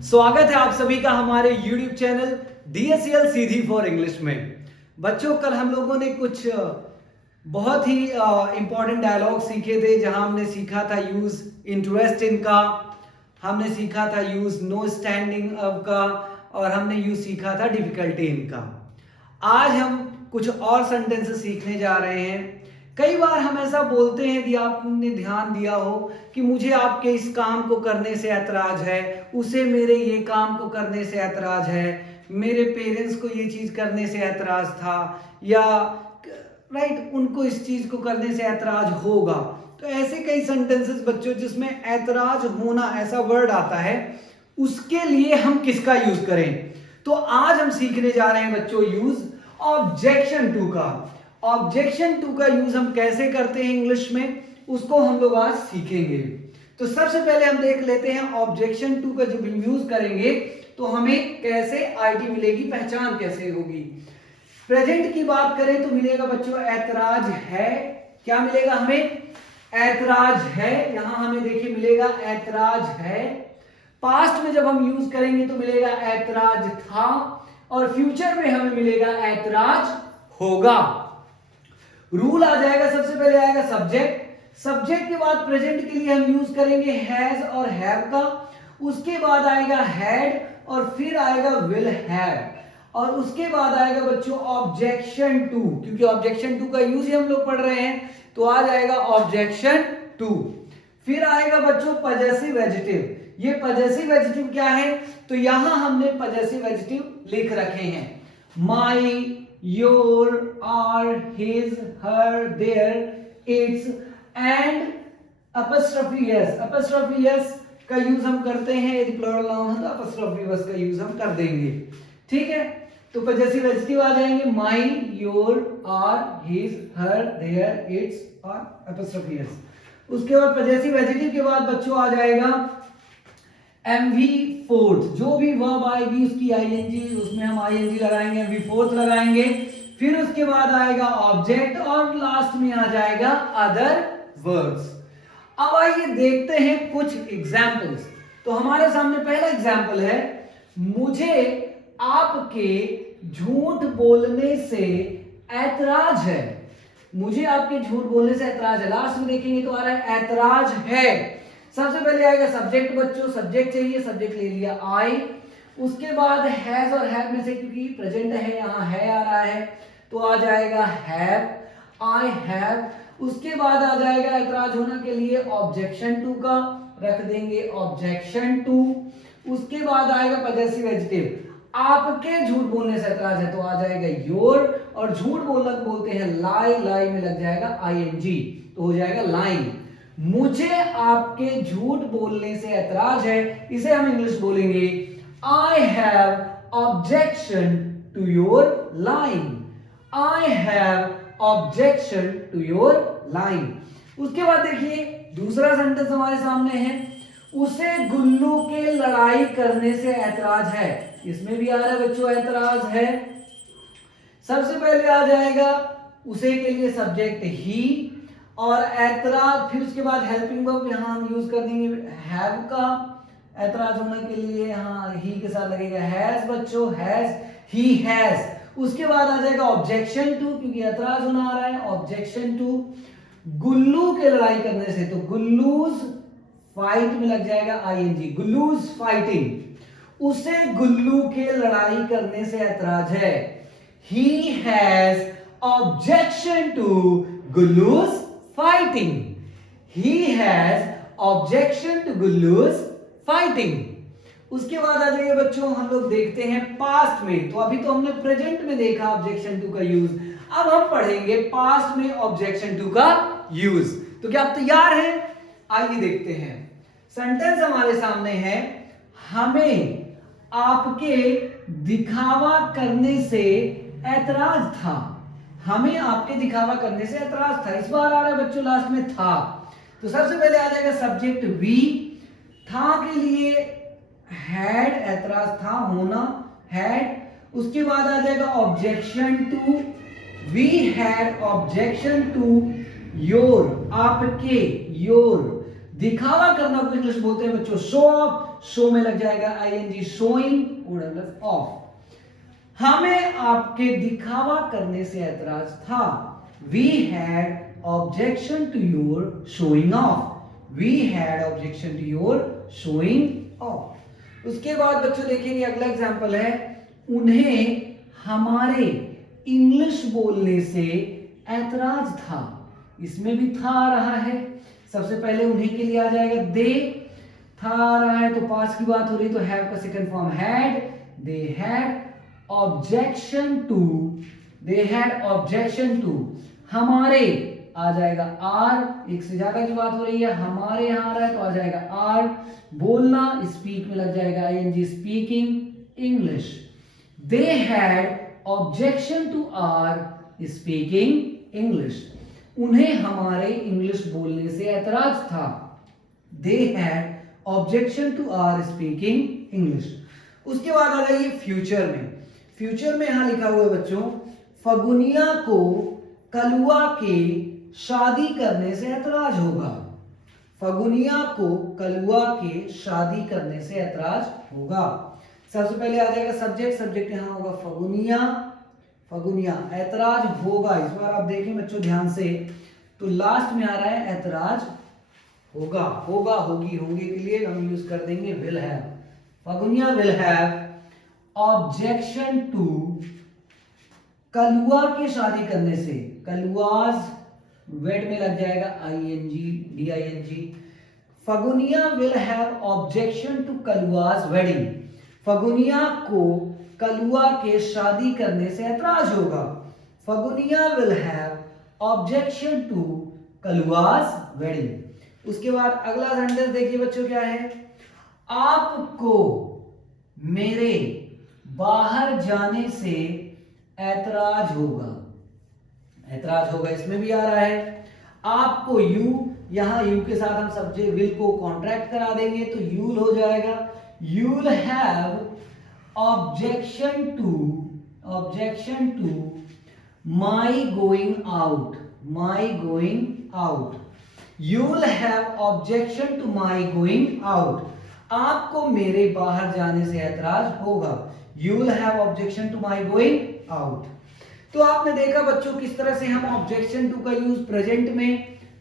स्वागत है आप सभी का हमारे YouTube channel DSEL Sidhi for English में। बच्चों, कल हम लोगों ने कुछ बहुत ही इंपॉर्टेंट डायलॉग सीखे थे, जहां हमने सीखा था यूज इंटरेस्ट इन का, हमने सीखा था यूज नो स्टैंडिंग अप का, और हमने यूज सीखा था डिफिकल्टी इन का। आज हम कुछ और सेंटेंसेस सीखने जा रहे हैं। कई बार हम ऐसा बोलते हैं, यदि आपने ध्यान दिया हो, कि मुझे आपके इस काम को करने से ऐतराज है, उसे मेरे ये काम को करने से ऐतराज है, मेरे पेरेंट्स को ये चीज करने से ऐतराज था, या राइट उनको इस चीज को करने से ऐतराज होगा। तो ऐसे कई सेंटेंसेस बच्चों जिसमें ऐतराज होना ऐसा वर्ड आता है, उसके लिए हम किसका यूज करें। तो आज हम सीखने जा रहे हैं बच्चों यूज ऑब्जेक्शन टू का। ऑब्जेक्शन टू का यूज हम कैसे करते हैं इंग्लिश में, उसको हम लोग आज सीखेंगे। तो सबसे पहले हम देख लेते हैं ऑब्जेक्शन टू का जब हम यूज करेंगे तो हमें कैसे आईडी मिलेगी, पहचान कैसे होगी। प्रेजेंट की बात करें तो मिलेगा बच्चों ऐतराज है। क्या मिलेगा हमें? ऐतराज है। यहां हमें देखिए मिलेगा ऐतराज है। पास्ट में जब हम यूज करेंगे तो मिलेगा ऐतराज था, और फ्यूचर में हमें मिलेगा ऐतराज होगा। रूल आ जाएगा, सबसे पहले आएगा सब्जेक्ट। सब्जेक्ट के बाद प्रेजेंट के लिए हम यूज करेंगे हैज और हैव का, उसके बाद आएगा हैड, और फिर आएगा विल हैव, और उसके बाद आएगा बच्चों ऑब्जेक्शन टू, क्योंकि ऑब्जेक्शन टू का यूज ही हम लोग पढ़ रहे हैं, तो आ जाएगा ऑब्जेक्शन टू। फिर आएगा बच्चों पजेसिव एडजेक्टिव। ये पजेसिव एडजेक्टिव क्या है? तो यहां हमने पजेसिव एडजेक्टिव लिख रखे हैं, my, your, our, his, her, their, its and apostrophe s. Apostrophe s का यूज हम करते हैं, यदि प्लुरल नाउन है तो अपस्ट्रॉफी एस का यूज हम कर देंगे। ठीक है, तो पजेसिव एडजेक्टिव आ जाएंगे my, your, our, his, her, their, its और अपस्ट्रॉफी एस। उसके बाद पजेसिव एडजेक्टिव के बाद बच्चों आ जाएगा एमवी फोर्थ। जो भी वर्ब आएगी उसकी आईएनजी, उसमें हम आईएनजी लगाएंगे, एमवी फोर्थ लगाएंगे। फिर उसके बाद आएगा ऑब्जेक्ट, और लास्ट में आ जाएगा अदर वर्ब्स। अब आइए देखते हैं कुछ एग्जाम्पल्स। तो हमारे सामने पहला एग्जाम्पल है, मुझे आपके झूठ बोलने से ऐतराज है। मुझे आपके झूठ बोलने से ऐतराज है। लास्ट में देखेंगे तो आ रहा है ऐतराज है। सबसे पहले आएगा सब्जेक्ट बच्चों, सब्जेक्ट चाहिए, सब्जेक्ट ले लिया आई। उसके बाद हैज और हैव में से, क्योंकि प्रेजेंट है यहां है आ रहा है, तो आ जाएगा हैव, आई हैव। उसके बाद आ जाएगा ऐतराज होने के लिए ऑब्जेक्शन टू का, रख देंगे ऑब्जेक्शन टू। उसके बाद आएगा पजेसिव एडजेक्टिव, आपके झूठ बोलने से ऐतराज है, तो आ जाएगा योर, और झूठ बोलते हैं लाई, लाई में लग जाएगा आईएनजी, तो हो जाएगा लाइन। मुझे आपके झूठ बोलने से ऐतराज है, इसे हम इंग्लिश बोलेंगे I have objection to your line. I have objection to your line. उसके बाद देखिए दूसरा सेंटेंस हमारे सामने है, उसे गुल्लू के लड़ाई करने से ऐतराज है। इसमें भी आ रहा है बच्चों ऐतराज है। सबसे पहले आ जाएगा उसे के लिए सब्जेक्ट ही, और ऐतराज, फिर उसके बाद हेल्पिंग वर्ब यहां हम यूज कर देंगे हैव का। ऐतराज होने के लिए यहां ही के साथ लगेगा हैज बच्चों, हैज, ही हैज। उसके बाद आ जाएगा ऑब्जेक्शन टू, क्योंकि ऐतराज होना आ रहा है, ऑब्जेक्शन टू। गुल्लू के लड़ाई करने से, तो गुल्लूज फाइट में लग जाएगा आईएनजी, गुल्लूज फाइटिंग। उसे गुल्लू के लड़ाई करने से ऐतराज है, he has objection to Gullu's fighting. He has objection to Gullu's fighting. उसके बाद आ जाइए बच्चों, हम लोग देखते हैं पास्ट में। तो अभी तो हमने प्रेजेंट में देखा ऑब्जेक्शन टू का यूज, अब हम पढ़ेंगे पास्ट में ऑब्जेक्शन टू का यूज। तो क्या आप तैयार हैं? आइए देखते हैं। सेंटेंस हमारे सामने है, हमें आपके दिखावा करने से ऐतराज था। हमें आपके दिखावा करने से ऐतराज था। इस बार आ रहा है बच्चों लास्ट में था। तो सबसे पहले आ जाएगा सब्जेक्ट वी। था के लिए हैड, ऐतराज था होना, हैड। उसके बाद आ जाएगा objection to, we had objection to your, आपके, योर। दिखावा करना को इंग्लिश बोलते हैं बच्चों शो ऑफ, शो में लग जाएगा ing शोइंग, प्लस ऑफ। हमें आपके दिखावा करने से ऐतराज था। We had objection to your showing off. We had objection to your showing off. उसके बाद बच्चों देखेंगे अगला एग्जाम्पल है, उन्हें हमारे इंग्लिश बोलने से ऐतराज था। इसमें भी था आ रहा है। सबसे पहले उन्हें के लिए आ जाएगा दे, था आ रहा है तो पास्ट की बात हो रही तो हैव का second form had. They had objection to, they had objection to, हमारे आ जाएगा आर, एक से ज्यादा की बात हो रही है, हमारे यहां आ रहा है तो आ जाएगा आर। बोलना स्पीक में लग जाएगा ING speaking English. They had objection to our speaking English, उन्हें हमारे इंग्लिश बोलने से ऐतराज था। They had objection to our speaking English. उसके बाद आ जाइए फ्यूचर में। फ्यूचर में यहां लिखा हुआ है बच्चों, फगुनिया को कलुआ के शादी करने से ऐतराज होगा। फगुनिया को कलुआ के शादी करने से ऐतराज होगा। सबसे पहले आ जाएगा सब्जेक्ट, सब्जेक्ट यहां होगा फगुनिया, फगुनिया ऐतराज होगा। इस बार आप देखें बच्चों ध्यान से, तो लास्ट में आ रहा है ऐतराज होगा, होगा होगी, होंगे के लिए हम यूज कर देंगे will have. Phagunia will have objection to, Kalua के शादी करने से, कलुआज वेड में लग जाएगा ING DING. Phagunia will have objection to Kalua's wedding, Phagunia को कलुआ के शादी करने से ऐतराज होगा। Phagunia will have objection to Kalua's wedding. उसके बाद अगला सेंटेंस देखिए बच्चों क्या है, आपको मेरे बाहर जाने से ऐतराज होगा। ऐतराज होगा इसमें भी आ रहा है। आपको यू, यहां यू के साथ हम सब्जेक्ट विल को कॉन्ट्रैक्ट करा देंगे तो यूल हो जाएगा। You'll have objection to, objection to my going out, my going out. You'll have objection to my going out, आपको मेरे बाहर जाने से ऐतराज होगा। You will have objection to my going out. तो आपने देखा बच्चों किस तरह से हम ऑब्जेक्शन टू का यूज प्रेजेंट में,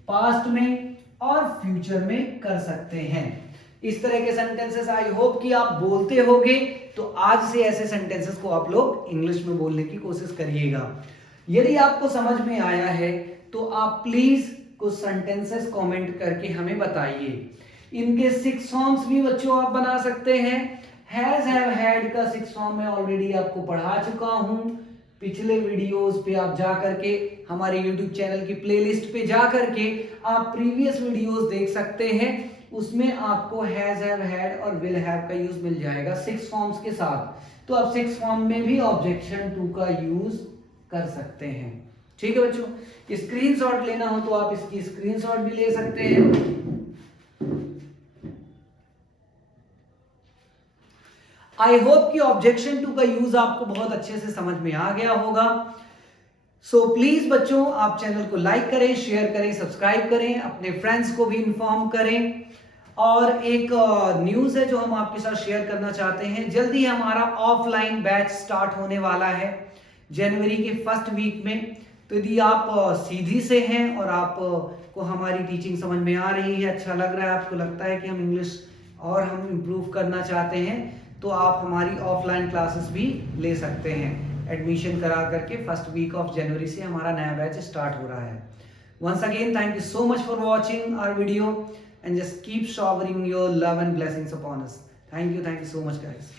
पास्ट में और फ्यूचर में कर सकते हैं। इस तरह के सेंटेंसेस आई होप कि आप बोलते होंगे, तो आज से ऐसे सेंटेंसेस को आप लोग इंग्लिश में बोलने की कोशिश करिएगा। यदि आपको समझ में आया है तो आप प्लीज कुछ सेंटेंसेस कमेंट करके हमें बताइए। इनके 6 फॉर्म्स भी बच्चों आप बना सकते हैं। हैज, हैव, हैड का 6 फॉर्म मैं ऑलरेडी आपको पढ़ा चुका हूं। पिछले वीडियोस पे आप जा करके हमारे YouTube चैनल की प्लेलिस्ट पे जा करके आप प्रीवियस वीडियोस देख सकते हैं। उसमें आपको हैज, हैव, हैड और विल हैव का यूज मिल जाएगा 6 फॉर्म्स के साथ। तो आप 6 फॉर्म में भी ऑब्जेक्शन टू का यूज कर सकते हैं। ठीक है बच्चों, स्क्रीनशॉट लेना हो तो आप इसकी स्क्रीनशॉट भी ले सकते हैं। आई होप कि ऑब्जेक्शन टू का यूज आपको बहुत अच्छे से समझ में आ गया होगा। सो प्लीज बच्चों आप चैनल को लाइक करें, शेयर करें, सब्सक्राइब करें, अपने फ्रेंड्स को भी इन्फॉर्म करें। और एक न्यूज है जो हम आपके साथ शेयर करना चाहते हैं, जल्दी हमारा ऑफलाइन बैच स्टार्ट होने वाला है जनवरी के फर्स्ट वीक में। तो यदि आप सीधी से हैं और आपको हमारी टीचिंग समझ में आ रही है, अच्छा लग रहा है, आपको लगता है कि हम इंग्लिश और हम इम्प्रूव करना चाहते हैं, तो आप हमारी ऑफलाइन क्लासेस भी ले सकते हैं। एडमिशन करा करके फर्स्ट वीक ऑफ जनवरी से हमारा नया बैच स्टार्ट हो रहा है। Once again thank you so much for watching our video and just keep showering your love and blessings upon us. Thank you so much guys.